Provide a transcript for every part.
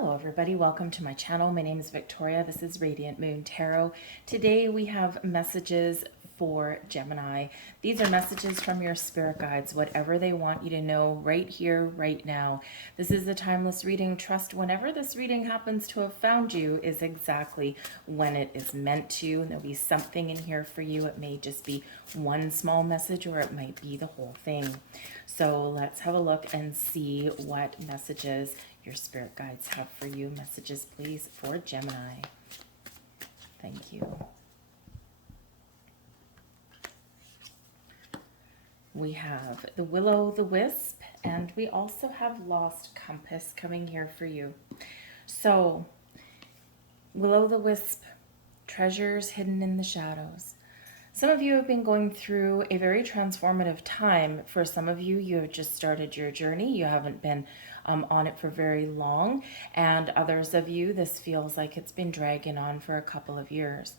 Hello everybody, welcome to my channel. My name is Victoria. This is Radiant Moon Tarot. Today we have messages for Gemini. These are messages from your spirit guides, whatever they want you to know right here, right now. This is a timeless reading. Trust whenever this reading happens to have found you is exactly when it is meant to. And there'll be something in here for you. It may just be one small message or it might be the whole thing. So let's have a look and see what messages your spirit guides have for you. Messages, please, for Gemini. Thank you. We have the Will-O-the-Wisp, and we also have Lost Compass coming here for you. So, Will-O-the-Wisp, treasures hidden in the shadows. Some of you have been going through a very transformative time. For some of you, you have just started your journey. You haven't been on it for very long. And others of you, this feels like it's been dragging on for a couple of years.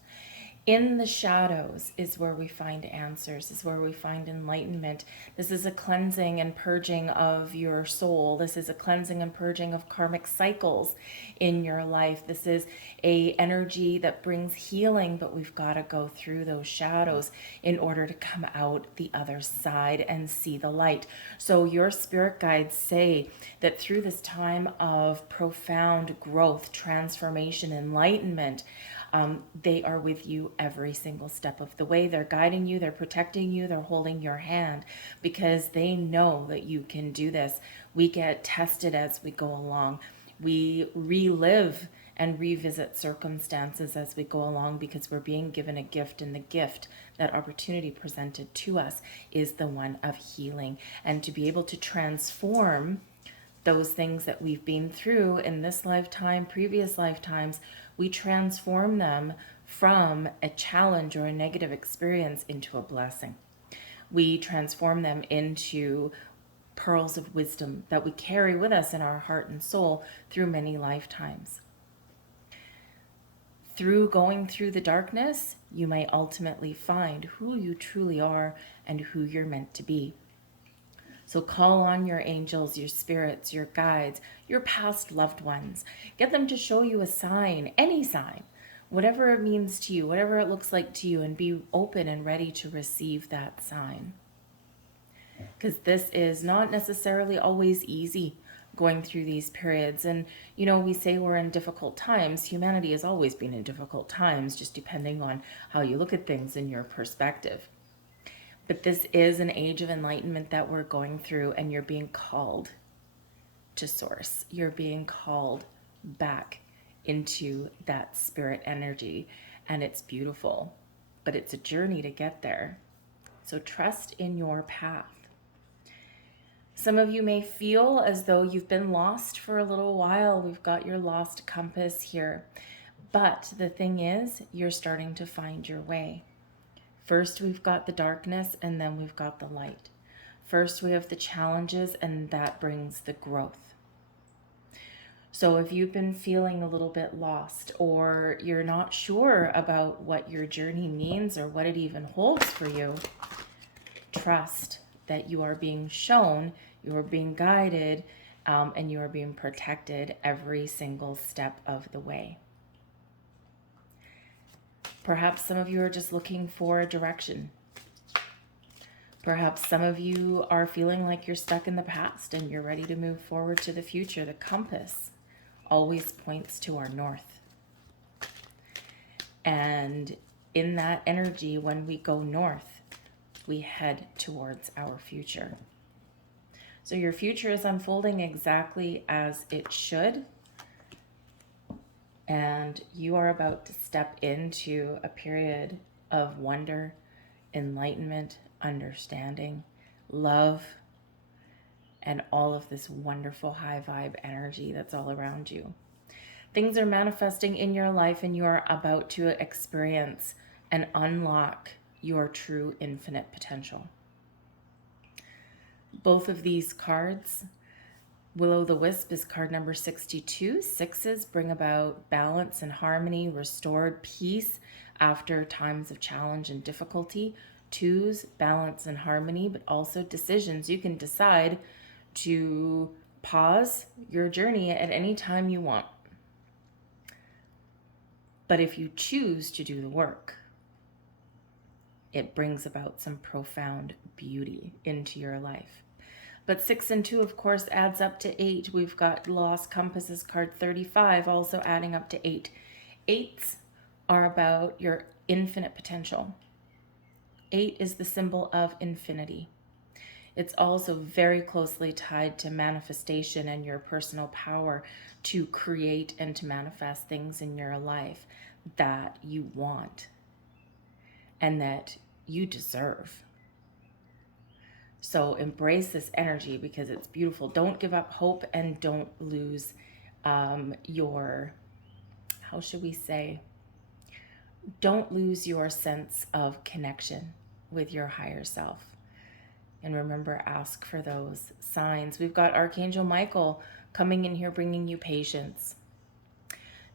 In the shadows is where we find answers, is where we find enlightenment. This is a cleansing and purging of your soul. This is a cleansing and purging of karmic cycles in your life. This is a energy that brings healing, but we've got to go through those shadows in order to come out the other side and see the light. So your spirit guides say that through this time of profound growth, transformation, enlightenment, they are with you every single step of the way. They're guiding you, they're protecting you, they're holding your hand because they know that you can do this. We get tested as we go along. We relive and revisit circumstances as we go along because we're being given a gift, and the gift, that opportunity presented to us, is the one of healing. And to be able to transform those things that we've been through in this lifetime, previous lifetimes, we transform them from a challenge or a negative experience into a blessing. We transform them into pearls of wisdom that we carry with us in our heart and soul through many lifetimes. Through going through the darkness, you may ultimately find who you truly are and who you're meant to be. So call on your angels, your spirits, your guides, your past loved ones. Get them to show you a sign, any sign, whatever it means to you, whatever it looks like to you, and be open and ready to receive that sign. Because this is not necessarily always easy going through these periods. And, you know, we say we're in difficult times. Humanity has always been in difficult times, just depending on how you look at things and your perspective. But this is an age of enlightenment that we're going through, and you're being called to source. You're being called back into that spirit energy, and it's beautiful, but it's a journey to get there. So trust in your path. Some of you may feel as though you've been lost for a little while. We've got your lost compass here. But the thing is, you're starting to find your way. First, we've got the darkness, and then we've got the light. First, we have the challenges, and that brings the growth. So if you've been feeling a little bit lost, or you're not sure about what your journey means or what it even holds for you, trust that you are being shown, you are being guided, and you are being protected every single step of the way. Perhaps some of you are just looking for direction. Perhaps some of you are feeling like you're stuck in the past and you're ready to move forward to the future. The compass always points to our north. And in that energy, when we go north, we head towards our future. So your future is unfolding exactly as it should. And you are about to step into a period of wonder, enlightenment, understanding, love, and all of this wonderful high vibe energy that's all around you. Things are manifesting in your life, and you are about to experience and unlock your true infinite potential. Both of these cards, Will-O-the-Wisp is card number 62. Sixes bring about balance and harmony, restored peace after times of challenge and difficulty. Twos, balance and harmony, but also decisions. You can decide to pause your journey at any time you want. But if you choose to do the work, it brings about some profound beauty into your life. But 6 and 2, of course, adds up to 8. We've got Lost Compasses card 35 also adding up to 8. 8s are about your infinite potential. 8 is the symbol of infinity. It's also very closely tied to manifestation and your personal power to create and to manifest things in your life that you want and that you deserve. So embrace this energy because it's beautiful. Don't give up hope and don't lose your, how should we say, don't lose your sense of connection with your higher self. And remember, ask for those signs. We've got Archangel Michael coming in here bringing you patience.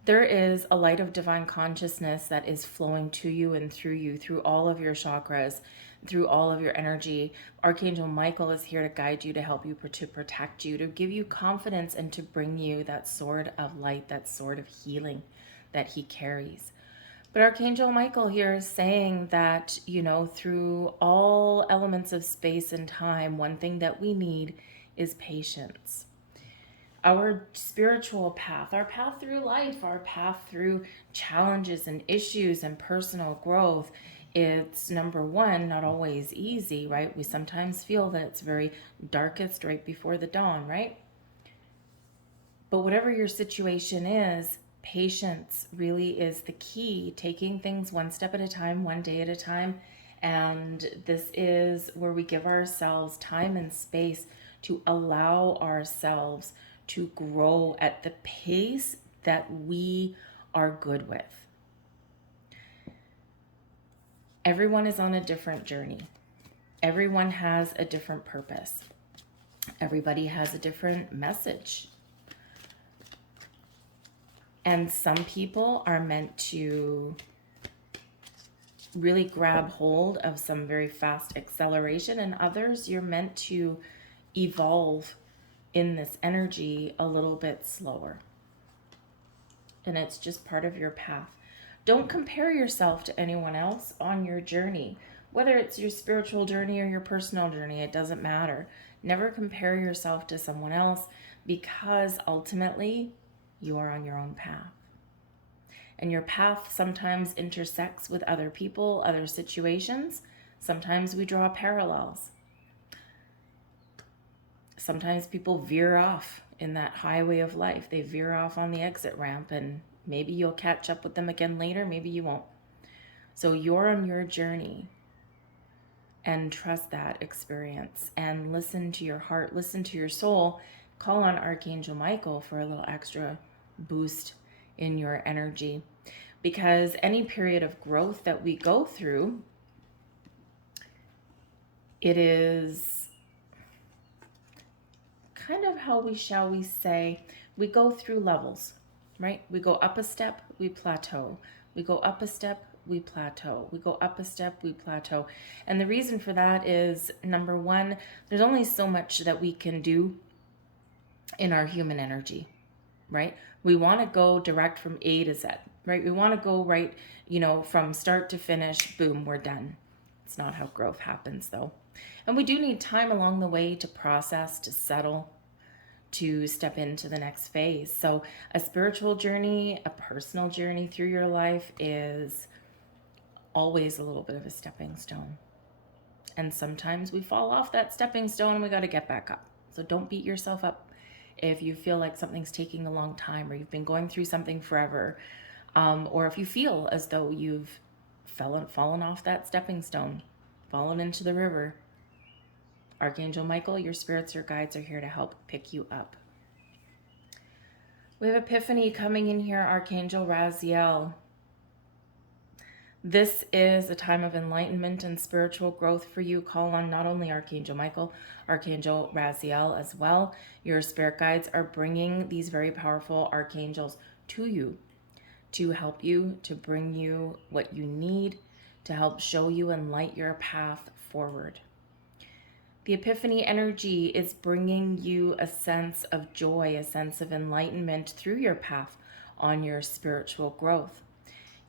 There is a light of divine consciousness that is flowing to you and through you, through all of your chakras, through all of your energy. Archangel Michael is here to guide you, to help you, to protect you, to give you confidence, and to bring you that sword of light, that sword of healing that he carries. But Archangel Michael here is saying that, you know, through all elements of space and time, one thing that we need is patience. Our spiritual path, our path through life, our path through challenges and issues and personal growth, it's number one, not always easy, right? We sometimes feel that it's very darkest right before the dawn, right? But whatever your situation is, patience really is the key, taking things one step at a time, one day at a time. And this is where we give ourselves time and space to allow ourselves to grow at the pace that we are good with. Everyone is on a different journey. Everyone has a different purpose. Everybody has a different message. And some people are meant to really grab hold of some very fast acceleration, and others you're meant to evolve in this energy a little bit slower. And it's just part of your path. Don't compare yourself to anyone else on your journey. Whether it's your spiritual journey or your personal journey, it doesn't matter. Never compare yourself to someone else, because ultimately you are on your own path. And your path sometimes intersects with other people, other situations. Sometimes we draw parallels. Sometimes people veer off in that highway of life. They veer off on the exit ramp, and maybe you'll catch up with them again later, maybe you won't. So you're on your journey, and trust that experience and listen to your heart, listen to your soul. Call on Archangel Michael for a little extra boost in your energy, because any period of growth that we go through, it is kind of how shall we say, we go through levels, right? We go up a step, we plateau. We go up a step, we plateau. We go up a step, we plateau. And the reason for that is, number one, there's only so much that we can do in our human energy, right? We want to go direct from A to Z, right? We want to go right, from start to finish, boom, we're done. It's not how growth happens, though. And we do need time along the way to process, to settle, to step into the next phase. So a spiritual journey, a personal journey through your life is always a little bit of a stepping stone. And sometimes we fall off that stepping stone and we got to get back up. So don't beat yourself up if you feel like something's taking a long time, or you've been going through something forever, or if you feel as though you've fallen off that stepping stone, fallen into the river. Archangel Michael, your spirits, your guides are here to help pick you up. We have Epiphany coming in here, Archangel Raziel. This is a time of enlightenment and spiritual growth for you. Call on not only Archangel Michael, Archangel Raziel as well. Your spirit guides are bringing these very powerful archangels to you to help you, to bring you what you need, to help show you and light your path forward. The Epiphany energy is bringing you a sense of joy, a sense of enlightenment through your path on your spiritual growth.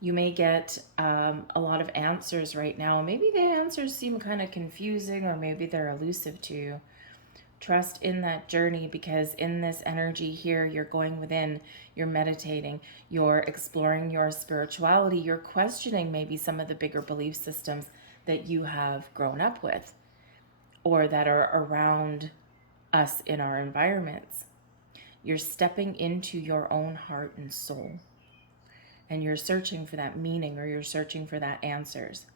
You may get a lot of answers right now. Maybe the answers seem kind of confusing, or maybe they're elusive to you. Trust in that journey, because in this energy here, you're going within, you're meditating, you're exploring your spirituality, you're questioning maybe some of the bigger belief systems that you have grown up with or that are around us in our environments. You're stepping into your own heart and soul, and you're searching for that meaning, or you're searching for that answers.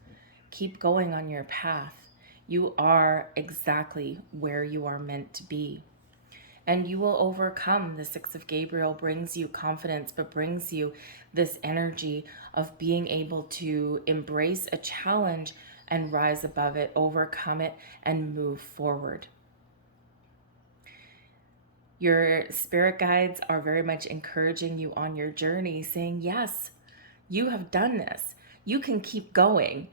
Keep going on your path. You are exactly where you are meant to be. And you will overcome. The Six of Gabriel brings you confidence, but brings you this energy of being able to embrace a challenge and rise above it, overcome it, and move forward. Your spirit guides are very much encouraging you on your journey, saying, yes, you have done this. You can keep going.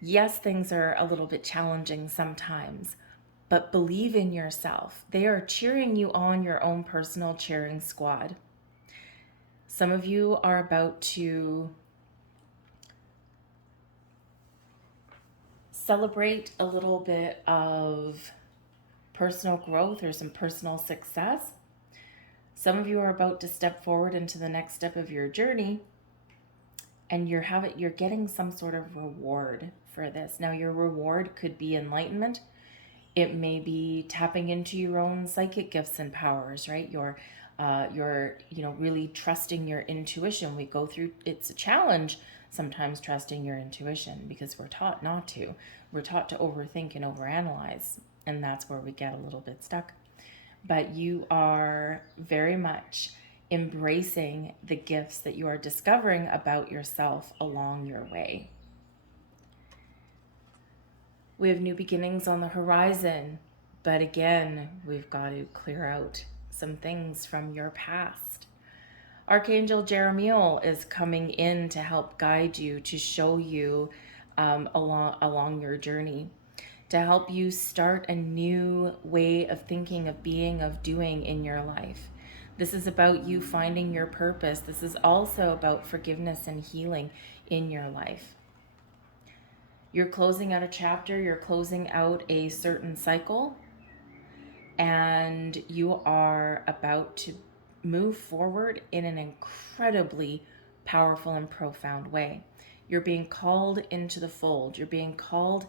Yes, things are a little bit challenging sometimes, but believe in yourself. They are cheering you on, your own personal cheering squad. Some of you are about to celebrate a little bit of personal growth or some personal success. Some of you are about to step forward into the next step of your journey, and you're getting some sort of reward for this. Now, your reward could be enlightenment. It may be tapping into your own psychic gifts and powers, right? You're really trusting your intuition. We go through, it's a challenge sometimes trusting your intuition, because we're taught not to. We're taught to overthink and overanalyze, and that's where we get a little bit stuck. But you are very much embracing the gifts that you are discovering about yourself along your way. We have new beginnings on the horizon, but again, we've got to clear out some things from your past. Archangel Jeremiel is coming in to help guide you, to show you along your journey, to help you start a new way of thinking, of being, of doing in your life. This is about you finding your purpose. This is also about forgiveness and healing in your life. You're closing out a chapter, you're closing out a certain cycle, and you are about to move forward in an incredibly powerful and profound way. You're being called into the fold. You're being called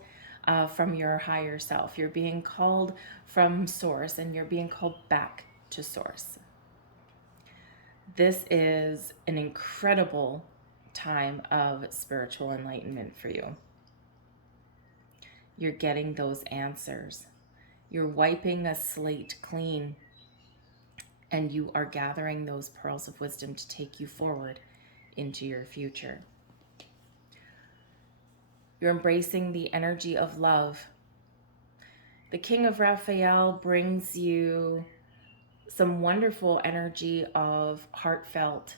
from your higher self. You're being called from source, and you're being called back to source. This is an incredible time of spiritual enlightenment for you. You're getting those answers. You're wiping a slate clean, and you are gathering those pearls of wisdom to take you forward into your future. You're embracing the energy of love. The King of Raphael brings you some wonderful energy of heartfelt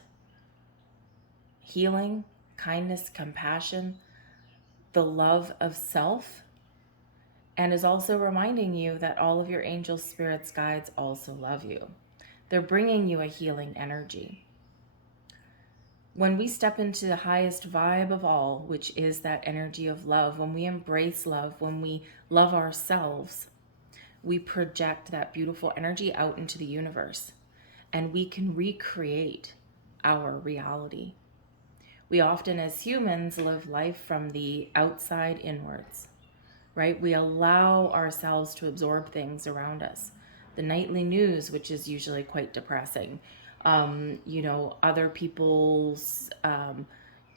healing, kindness, compassion, the love of self, and is also reminding you that all of your angels, spirits, guides also love you. They're bringing you a healing energy. When we step into the highest vibe of all, which is that energy of love, when we embrace love, when we love ourselves, we project that beautiful energy out into the universe, and we can recreate our reality. We often, as humans, live life from the outside inwards, right? We allow ourselves to absorb things around us. The nightly news, which is usually quite depressing, other people's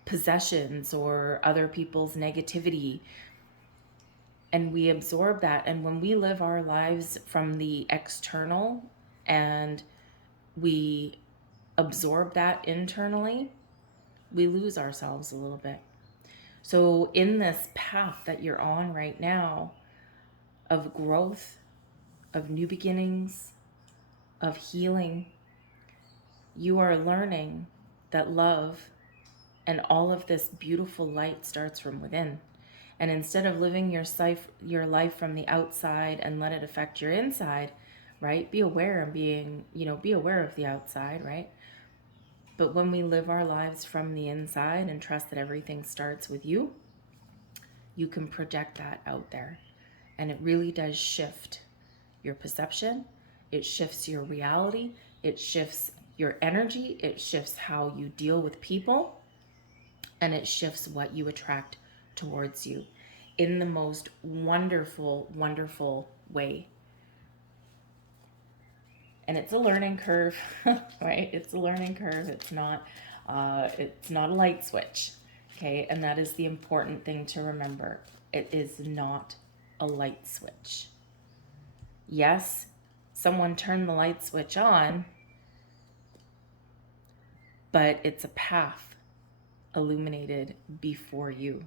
possessions or other people's negativity. And we absorb that. And when we live our lives from the external and we absorb that internally, we lose ourselves a little bit. So in this path that you're on right now of growth, of new beginnings, of healing, you are learning that love and all of this beautiful light starts from within. And instead of living your life from the outside and let it affect your inside, right? Be aware and be aware of the outside, right? But when we live our lives from the inside and trust that everything starts with you, you can project that out there. And it really does shift your perception. It shifts your reality. It shifts your energy. It shifts how you deal with people. And it shifts what you attract towards you in the most wonderful, wonderful way. And it's a learning curve, right? It's a learning curve. It's not a light switch, okay? And that is the important thing to remember. It is not a light switch. Yes, someone turned the light switch on, but it's a path illuminated before you.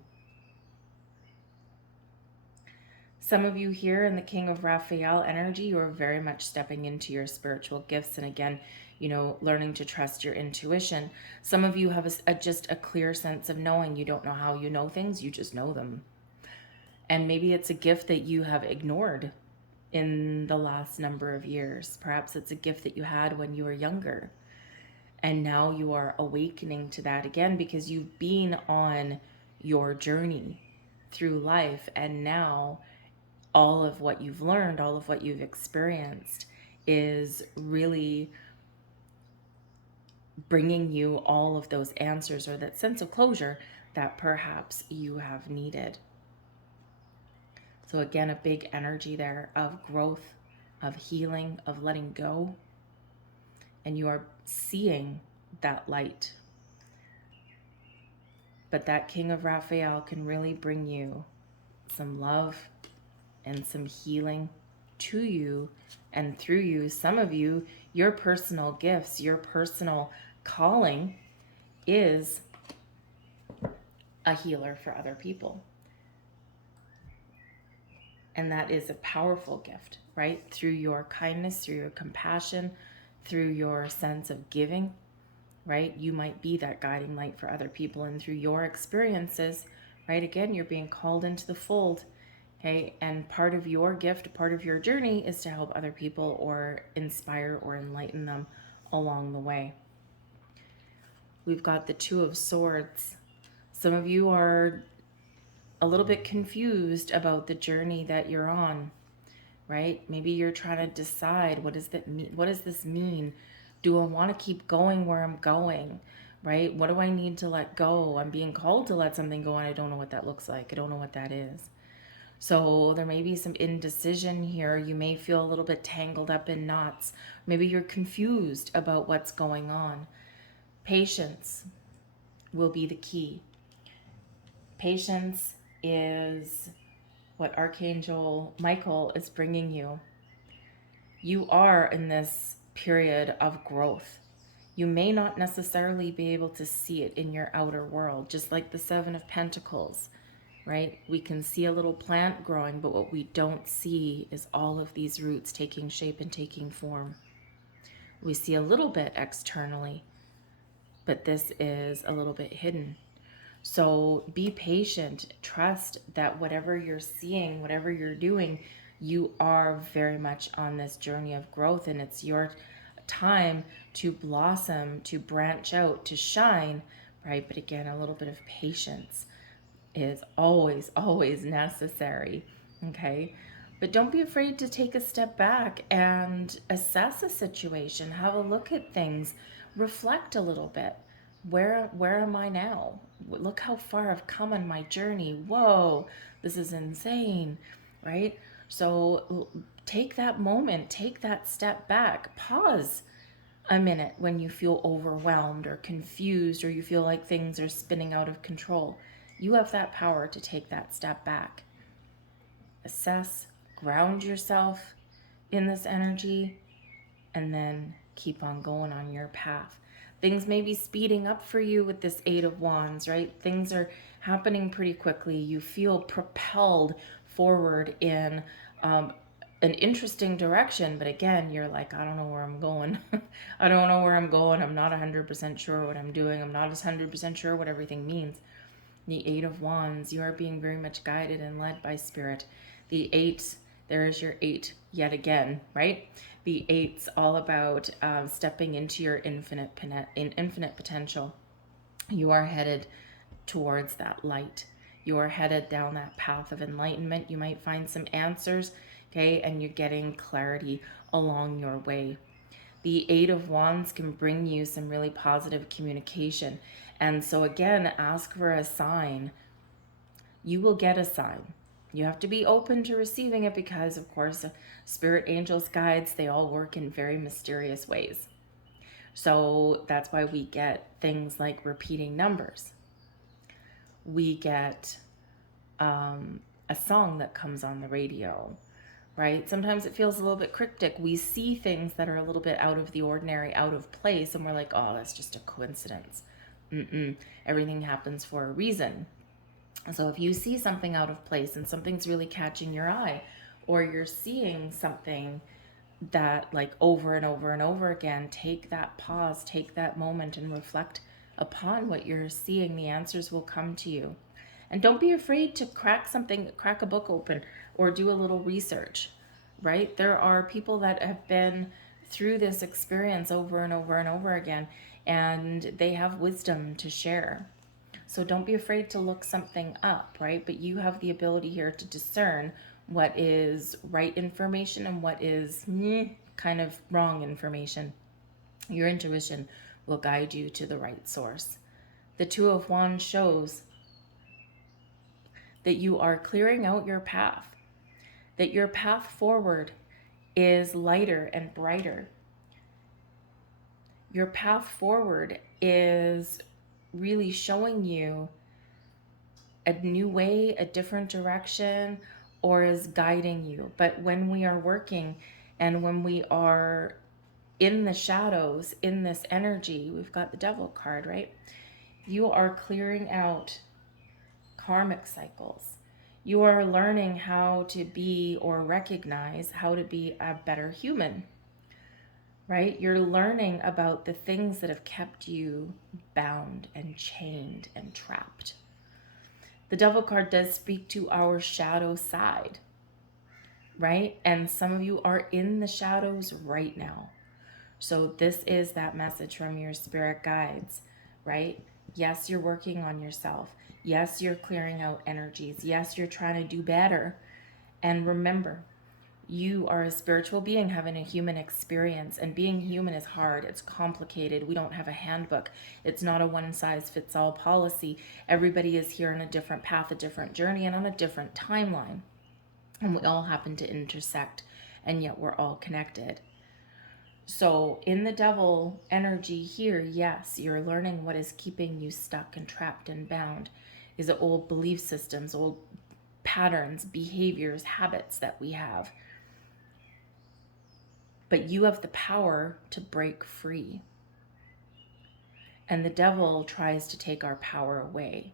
Some of you here in the King of Raphael energy, you are very much stepping into your spiritual gifts. And again, learning to trust your intuition. Some of you have just a clear sense of knowing. You don't know how you know things, you just know them. And maybe it's a gift that you have ignored in the last number of years. Perhaps it's a gift that you had when you were younger. And now you are awakening to that again because you've been on your journey through life. And now all of what you've learned, all of what you've experienced is really bringing you all of those answers or that sense of closure that perhaps you have needed. So again, a big energy there of growth, of healing, of letting go. And you are seeing that light. But that King of Raphael can really bring you some love and some healing to you and through you. Some of you, your personal gifts, your personal calling is a healer for other people. And that is a powerful gift, right? Through your kindness, through your compassion, through your sense of giving, right? You might be that guiding light for other people. And through your experiences, right? Again, you're being called into the fold, okay? And part of your gift, part of your journey is to help other people or inspire or enlighten them along the way. We've got the Two of Swords. Some of you are a little bit confused about the journey that you're on, right? Maybe you're trying to decide, what does this mean? Do I want to keep going where I'm going, right? What do I need to let go? I'm being called to let something go and I don't know what that looks like. I don't know what that is. So there may be some indecision here. You may feel a little bit tangled up in knots. Maybe you're confused about what's going on. Patience will be the key. Patience is what Archangel Michael is bringing you. You are in this period of growth. You may not necessarily be able to see it in your outer world, just like the Seven of Pentacles, right? We can see a little plant growing, but what we don't see is all of these roots taking shape and taking form. We see a little bit externally, but this is a little bit hidden. So be patient. Trust that whatever you're seeing, whatever you're doing, you are very much on this journey of growth, and it's your time to blossom, to branch out, to shine, right? But again, a little bit of patience is always, always necessary, okay? But don't be afraid to take a step back and assess a situation, have a look at things, reflect a little bit. Where am I now? Look how far I've come on my journey. Whoa, this is insane, right? So take that moment, take that step back, pause a minute when you feel overwhelmed or confused or you feel like things are spinning out of control. You have that power to take that step back. Assess, ground yourself in this energy, and then keep on going on your path. Things may be speeding up for you with this Eight of Wands, right? Things are happening pretty quickly. You feel propelled forward in an interesting direction. But again, you're like, I don't know where I'm going. I don't know where I'm going. I'm not 100% sure what I'm doing. I'm not 100% sure what everything means. The Eight of Wands, you are being very much guided and led by Spirit. The Eight, there's your Eight yet again, right? The Eight's all about stepping into your infinite potential. You are headed towards that light. You are headed down that path of enlightenment. You might find some answers, okay? And you're getting clarity along your way. The Eight of Wands can bring you some really positive communication. And so again, ask for a sign. You will get a sign. You have to be open to receiving it because, of course, spirit, angels, guides, they all work in very mysterious ways. So that's why we get things like repeating numbers. We get a song that comes on the radio, right? Sometimes it feels a little bit cryptic. We see things that are a little bit out of the ordinary, out of place, and we're like, oh, that's just a coincidence. Everything happens for a reason. So if you see something out of place and something's really catching your eye, or you're seeing something that like over and over and over again, take that pause, take that moment and reflect upon what you're seeing. The answers will come to you. And don't be afraid to crack a book open or do a little research, right? There are people that have been through this experience over and over and over again, and they have wisdom to share. So don't be afraid to look something up, right? But you have the ability here to discern what is right information and what is kind of wrong information. Your intuition will guide you to the right source. The Two of Wands shows that you are clearing out your path, that your path forward is lighter and brighter. Your path forward is really showing you a new way, a different direction, or is guiding you. But when we are working and when we are in the shadows, in this energy, we've got the Devil card, right? You are clearing out karmic cycles. You are learning how to be or recognize how to be a better human, right? You're learning about the things that have kept you bound and chained and trapped. The Devil card does speak to our shadow side, right? And some of you are in the shadows right now. So this is that message from your spirit guides, right? Yes, you're working on yourself. Yes, you're clearing out energies. Yes, you're trying to do better. And remember, you are a spiritual being having a human experience, and being human is hard. It's complicated. We don't have a handbook. It's not a one-size-fits-all policy. Everybody is here on a different path, a different journey, and on a different timeline. And we all happen to intersect, and yet we're all connected. So in the Devil energy here, yes, you're learning what is keeping you stuck and trapped and bound. Is it old belief systems, old patterns, behaviors, habits that we have? But you have the power to break free. And the Devil tries to take our power away.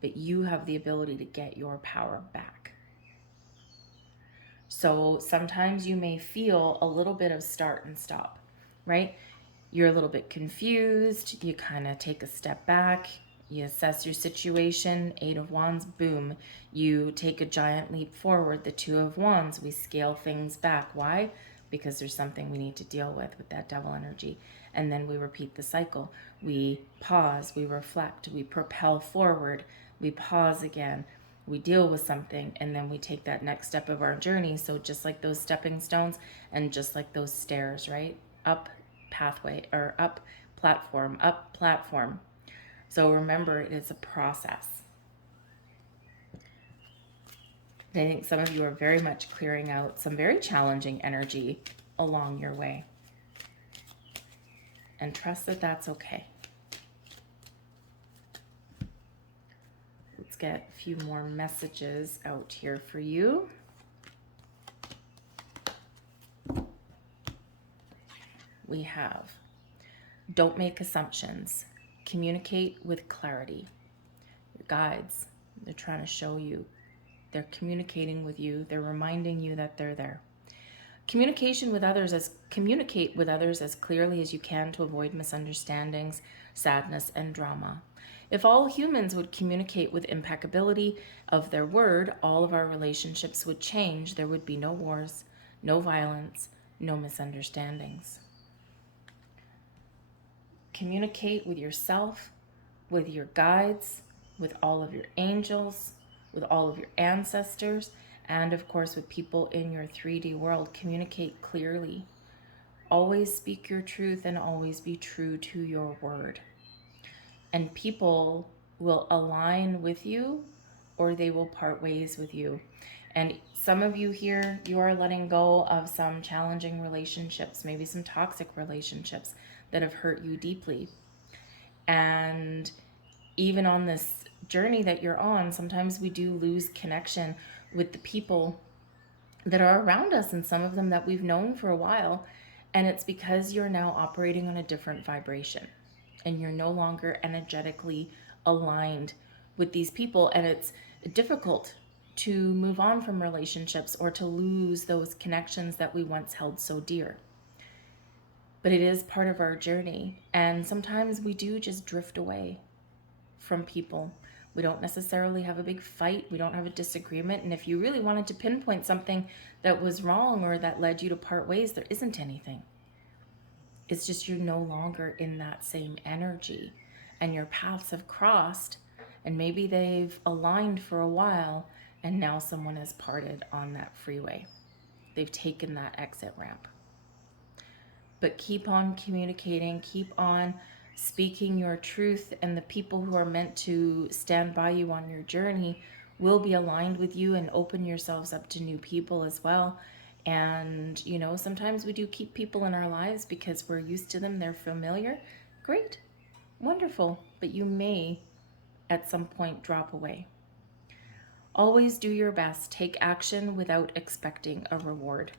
But you have the ability to get your power back. So sometimes you may feel a little bit of start and stop, right? You're a little bit confused. You kind of take a step back. You assess your situation. Eight of Wands, boom. You take a giant leap forward. The Two of Wands, we scale things back. Why? Because there's something we need to deal with that Devil energy. And then we repeat the cycle. We pause, we reflect, we propel forward, we pause again, we deal with something, and then we take that next step of our journey. So just like those stepping stones and just like those stairs, right? Up pathway, or up platform, up platform. So remember, it is a process. I think some of you are very much clearing out some very challenging energy along your way. And trust that that's okay. Let's get a few more messages out here for you. We have, don't make assumptions. Communicate with clarity. Your guides, they're trying to show you. They're communicating with you. They're reminding you that they're there. Communicate with others as clearly as you can to avoid misunderstandings, sadness, and drama. If all humans would communicate with impeccability of their word, all of our relationships would change. There would be no wars, no violence, no misunderstandings. Communicate with yourself, with your guides, with all of your angels, with all of your ancestors, and of course with people in your 3D world. Communicate clearly. Always speak your truth and always be true to your word. And people will align with you or they will part ways with you. And some of you here, you are letting go of some challenging relationships, maybe some toxic relationships that have hurt you deeply. And even on this journey that you're on, sometimes we do lose connection with the people that are around us, and some of them that we've known for a while. And it's because you're now operating on a different vibration and you're no longer energetically aligned with these people. And it's difficult to move on from relationships or to lose those connections that we once held so dear. But it is part of our journey. And sometimes we do just drift away from people. We don't necessarily have a big fight. We don't have a disagreement. And if you really wanted to pinpoint something that was wrong or that led you to part ways, there isn't anything. It's just you're no longer in that same energy and your paths have crossed, and maybe they've aligned for a while and now someone has parted on that freeway. They've taken that exit ramp. But keep on communicating, keep on speaking your truth, and the people who are meant to stand by you on your journey will be aligned with you, and open yourselves up to new people as well. And, you know, sometimes we do keep people in our lives because we're used to them, they're familiar. Great, wonderful, but you may at some point drop away. Always do your best. Take action without expecting a reward.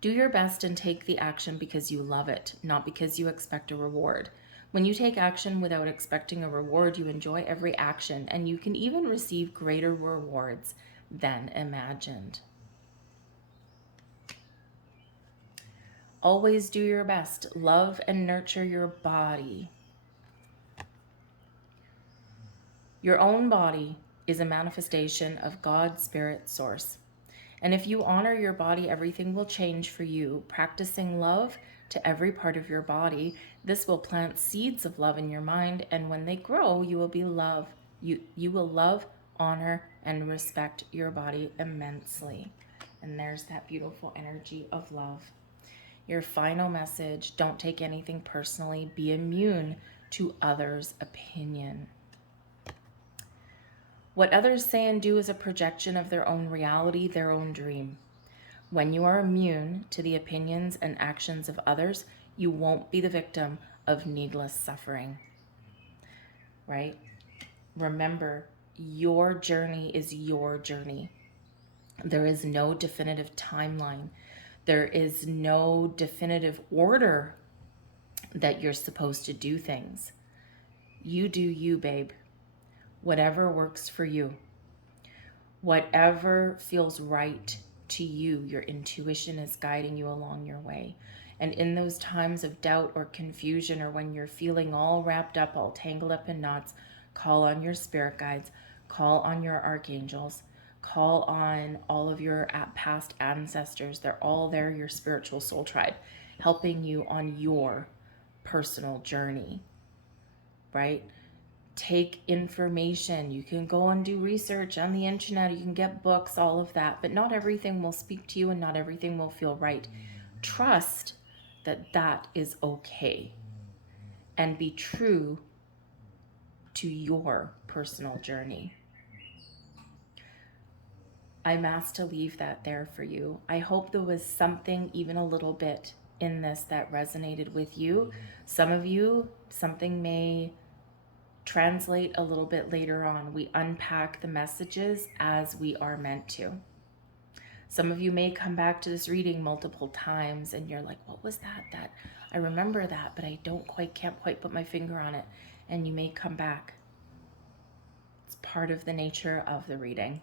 Do your best and take the action because you love it, not because you expect a reward. When you take action without expecting a reward, you enjoy every action, and you can even receive greater rewards than imagined. Always do your best. Love and nurture your body. Your own body is a manifestation of God, Spirit, Source. And if you honor your body, everything will change for you. Practicing love to every part of your body, this will plant seeds of love in your mind, and when they grow, you will be love. You will love, honor, and respect your body immensely. And there's that beautiful energy of love. Your final message: don't take anything personally. Be immune to others' opinion. What others say and do is a projection of their own reality, their own dream. When you are immune to the opinions and actions of others, you won't be the victim of needless suffering. Right? Remember, your journey is your journey. There is no definitive timeline. There is no definitive order that you're supposed to do things. You do you, babe. Whatever works for you. Whatever feels right to you, your intuition is guiding you along your way. And in those times of doubt or confusion, or when you're feeling all wrapped up, all tangled up in knots, call on your spirit guides, call on your archangels, call on all of your past ancestors. They're all there, your spiritual soul tribe, helping you on your personal journey, right? Take information. You can go and do research on the internet. You can get books, all of that. But not everything will speak to you and not everything will feel right. Trust that that is okay. And be true to your personal journey. I'm asked to leave that there for you. I hope there was something, even a little bit, in this that resonated with you. Some of you, something may translate a little bit later on. We unpack the messages as we are meant to. Some of you may come back to this reading multiple times and you're like, what was that? That I remember that, but I can't quite put my finger on it. And you may come back. It's part of the nature of the reading.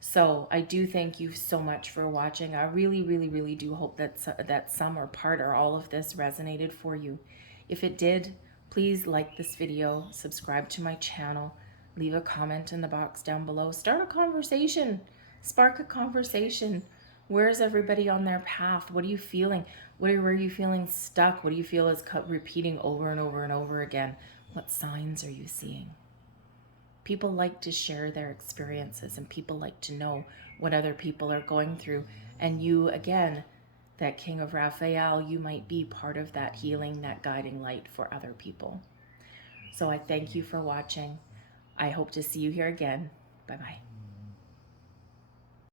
So I do thank you so much for watching. I really, really, really do hope that some or part or all of this resonated for you. If it did, Please like this video, subscribe to my channel, leave a comment in the box down below, start a conversation, spark a conversation. Where's everybody on their path? What are you feeling? Where are you feeling stuck? What do you feel is repeating over and over and over again? What signs are you seeing? People like to share their experiences, and people like to know what other people are going through. And you, again, that King of Raphael, you might be part of that healing, that guiding light for other people. So I thank you for watching. I hope to see you here again. Bye-bye.